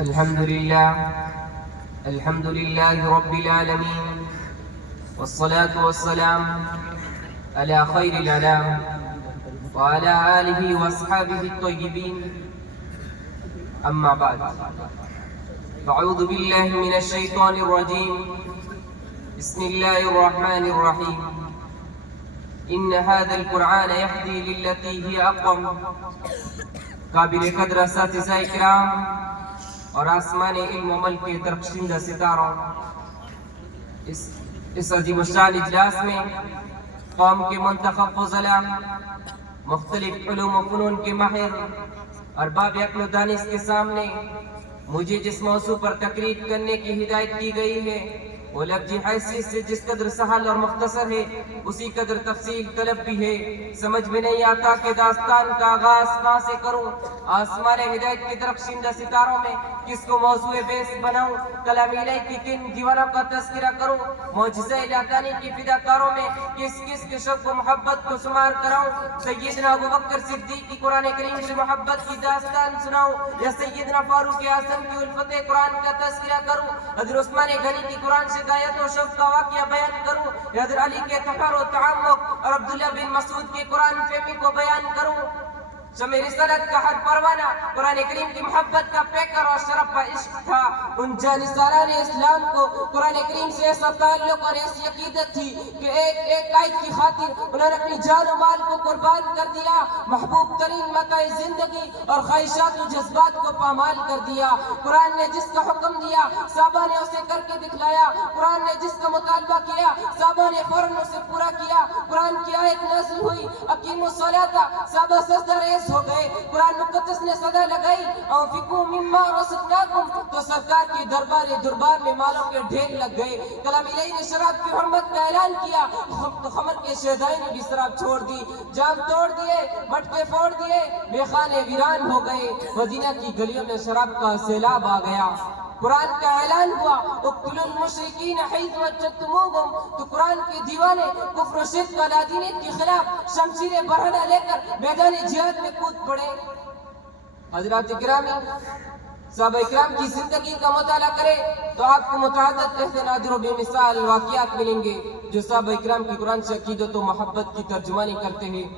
الحمد لله رب العالمين، والصلاة والسلام على خير الأنام وعلى آله وأصحابه الطيبين. أما بعد، فأعوذ بالله من الشيطان الرجيم. بسم الله الرحمن الرحيم. إن هذا القرآن يهدي للتي هي أقوم. قابل قدر اساتذہ اکرام اور آسمان علم و عمل کے درخشندہ ستاروں، اس عظیم الشان اجلاس میں قوم کے منتخب فضلاء، مختلف علوم و فنون کے ماہر، ارباب عقل و دانش کے سامنے مجھے جس موضوع پر تقریر کرنے کی ہدایت کی گئی ہے وہ لفظی حیثیت سے جس قدر سہل اور مختصر ہے اسی قدر تفصیل طلب بھی ہے. سمجھ میں نہیں آتا کہ داستان کا آغاز کہاں سے کروں. آسمان ہدایت کی درخشندہ ستاروں میں کس کو موضوع بیس بناؤں؟ کلام الہی کی کن دیوانوں کا تذکرہ کروں؟ معجزہ الہی کی فداکاروں میں کس کس کے شوق و محبت کو شمار کراؤں؟ سیدنا ابوبکر صدیق کی قرآن کریم سے محبت کی داستان سناؤں یا سیدنا فاروق اعظم کی الفت قرآن کا تذکرہ کروں؟ حضرت عثمان غنی کی قرآن سے غایت و شوق کا واقعہ بیان کروں یا حضرت علی کے تحر و تعمق اور عبداللہ بن مسعود کے قرآن فہمی کو بیان کروں؟ شمع رسالت کا ہر پروانہ قرآن کریم کی محبت کا پیکر اور شرف کا عشق تھا. ان جانثاران اسلام کو قرآن کریم سے ایسا تعلق اور ایسی عقیدت تھی کہ ایک ایک آیت کی خاطر انہوں نے اپنی جان و مال کو قربان کر دیا. محبوب ترین متاع زندگی اور خواہشات و جذبات کو پامال کر دیا. قرآن نے جس کا حکم دیا صحابہ نے اسے کر کے دکھلایا. قرآن نے جس کا مطالبہ کیا صحابہ نے فوراً اسے پورا کیا. قرآن کی آیت نازل ہوئی اقیموا الصلاۃ، صحابہ سجدہ ریز ہو گئے. قرآن مقدس نے صدا لگائی انفقوا مما رزقناکم، تو سرکار کے دربار میں مالوں کے ڈھیر لگ گئے. کلام الہی نے شراب کی حرمت کا اعلان کیا تو خمر کے شہدائی نے بھی شراب چھوڑ دی. جام توڑ دیے، مٹکے پھوڑ دیے، میخانے ویران ہو گئے. مدینہ کی گلیوں میں شراب کا سیلاب آ گیا. قرآن کا اعلان ہوا اقتلوا المشرکین حیث وجدتموہم، تو قرآن کے دیوانے کفر و شرک و لادینیت کے خلاف شمشیر برہنہ لے کر میدان جہاد میں کود پڑے. حضرات اکرامی، صحابہ اکرام کی زندگی کا مطالعہ کرے تو آپ کو متعدد ایسے نادر و بے مثال واقعات ملیں گے جو صحابہ اکرام کی قرآن سے عقیدت و محبت کی ترجمانی کرتے ہیں.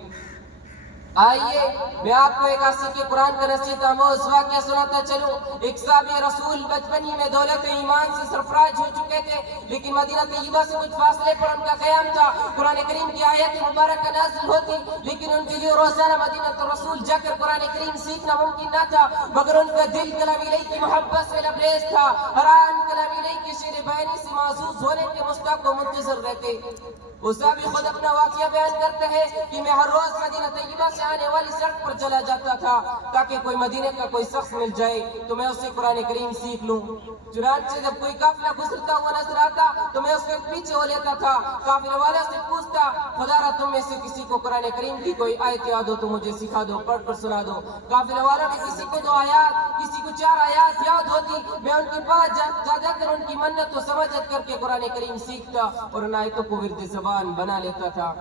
آئیے میں آپ کو ایک عاصی کے قرآن کا نصیحت آموز واقعہ سناتا چلوں. ایک صحابی رسول بچپنی میں دولت ایمان سے سرفراز ہو چکے تھے، لیکن مدینہ طیبہ سے کچھ فاصلے پر ان کا قیام تھا. قرآن کریم کی آیت مبارکہ نازل ہوتی لیکن ان کے لیے روزانہ مدینہ رسول جا کر قرآن کریم سیکھنا ممکن نہ تھا، مگر ان کا دل کلام الہی کی محبت سے لبریز تھا. ہر آن کلام الہی کی شعر بیانی سے محظوظ ہونے کے مشتاق و منتظر رہتے. وہ صحابی خود اپنا واقعہ بیان کرتے ہیں کہ میں ہر روز مدینہ طیبہ سے آنے والی سڑک پر چلا جاتا تھا تاکہ کوئی مدینہ کا کوئی شخص مل جائے تو میں اسے قرآن کریم سیکھ لوں. چنانچہ جب کوئی قافلہ گزرتا ہوا نظر آتا تو میں اس کے پیچھے ہو لیتا تھا. قافلہ والا سے پوچھتا خدا را تم میں سے کسی کو قرآن کریم کی کوئی آیت یاد ہو تو مجھے سکھا دو، پڑھ کر سنا دو. قافلہ والا میں کسی کو 2 آیات کسی کو 4 آیات یاد ہوتی، میں ان کے پاس جا کر ان کی منت و سماجت کر کے قرآن کریم سیکھتا اور ان آیتوں کو ورد زبان بنا لیتا تھا.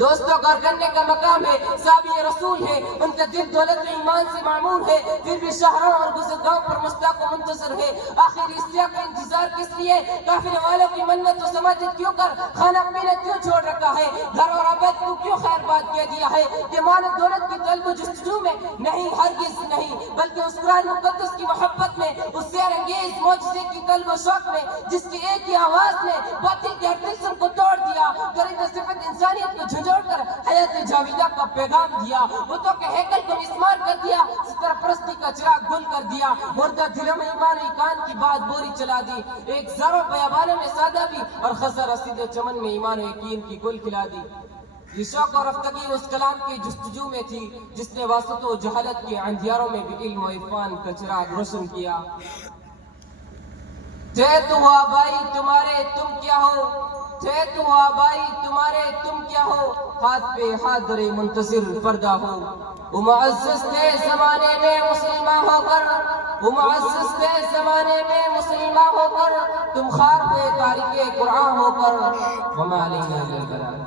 دوستوں غور کرنے کا مقام ہے، صحابی رسول ہے، ان کا دل دولت و ایمان سے معمور ہے، پھر بھی شہروں اور گزرگاہوں پر مشتاق و منتظر ہے. آخر اشتیاق کا انتظار کس لیے؟ قافلے والوں کی منت و سماجت کیوں کر کھانا پینا کیوں چھوڑ رکھا ہے؟ گھر اور آباد کو کیوں خیر بات کہہ دیا ہے؟ کہ مال و دولت کی طلب و جستجو میں نہیں، ہرگز نہیں، بلکہ اس قرآن مقدس کی محبت میں، اس سیر انگیز معجزے کی طلب و شوق میں جس کی ایک ہی آواز نے باطل کے ہر تلسم کو توڑ دیا، درندہ صفت انسانیت کو جھنجھوڑ کر حیات جاویدہ کا پیغام دیا، بتوں کے ہیکل کو مسمار کر دیا، ستر پرستی کا چراغ گل کر دیا، مردہ دلوں میں ایمان و ایقان کی بات بوری چلا دی، ایک زرو بیابانوں میں سادہ بھی اور خزر رسید چمن میں ایمان و یقین کی گل کھلا دی. یہ شوق اور رفتگی اس کلام کی جستجو میں تھی جس نے واسط و جہالت کے اندھیاروں میں بھی علم و عرفان کا چراغ روشن کیا. تھے تو آبائی تمہارے تم کیا ہو، تھے تو آبائی تمہارے تم کیا ہو، ہاتھ پہ حاضر منتظر پردہ ہو. وہ معزز تھے زمانے میں مسلمان ہو کر، وہ معزز تھے زمانے میں مسلمان ہو کر، تم خار پہ تاریخ قرآن ہو کر. وما علینا الا البلاغ.